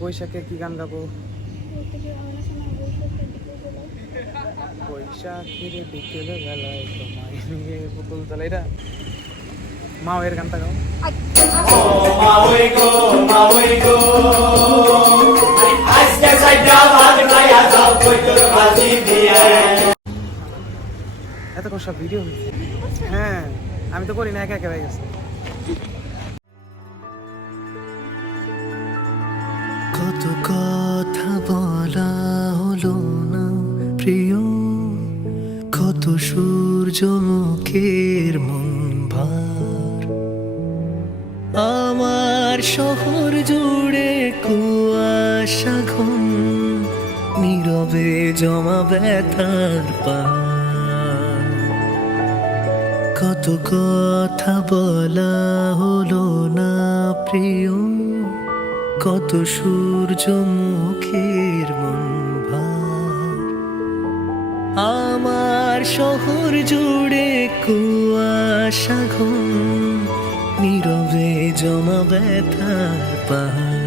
বৈশাখের কি গান গাবো? বৈশাখের বিকেলে বেলায় তোমায় নিয়ে বকুল তলা, এটা মাওয়ের গানটা গাও। এত সব ভিডিও হয়েছে। হ্যাঁ, আমি তো করি না, একা একা হয়ে গেছে। কত কথা বলা হলো না প্রিয়, কত সূর্যমুখের মন ভার, আমার শহর জুড়ে কুয়াশা ঘন, নীরবে জমা ব্যথার পার। কত কথা বলা হলো না প্রিয়, কত সূর্যমুখের মন ভার, আমার শহর জুড়ে কুয়াশা ঘন, নীরবে জমা ব্যথার পাহাড়।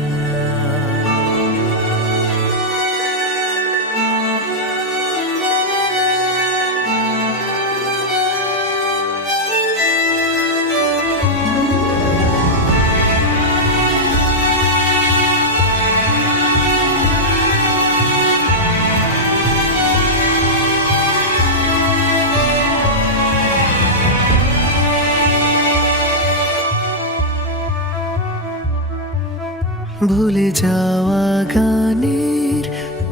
ভুলে যাওয়া গানের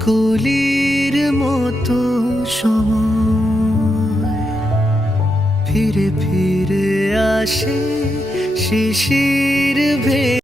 কলির মতো সময় ফিরে ফিরে আসে শিশির ভে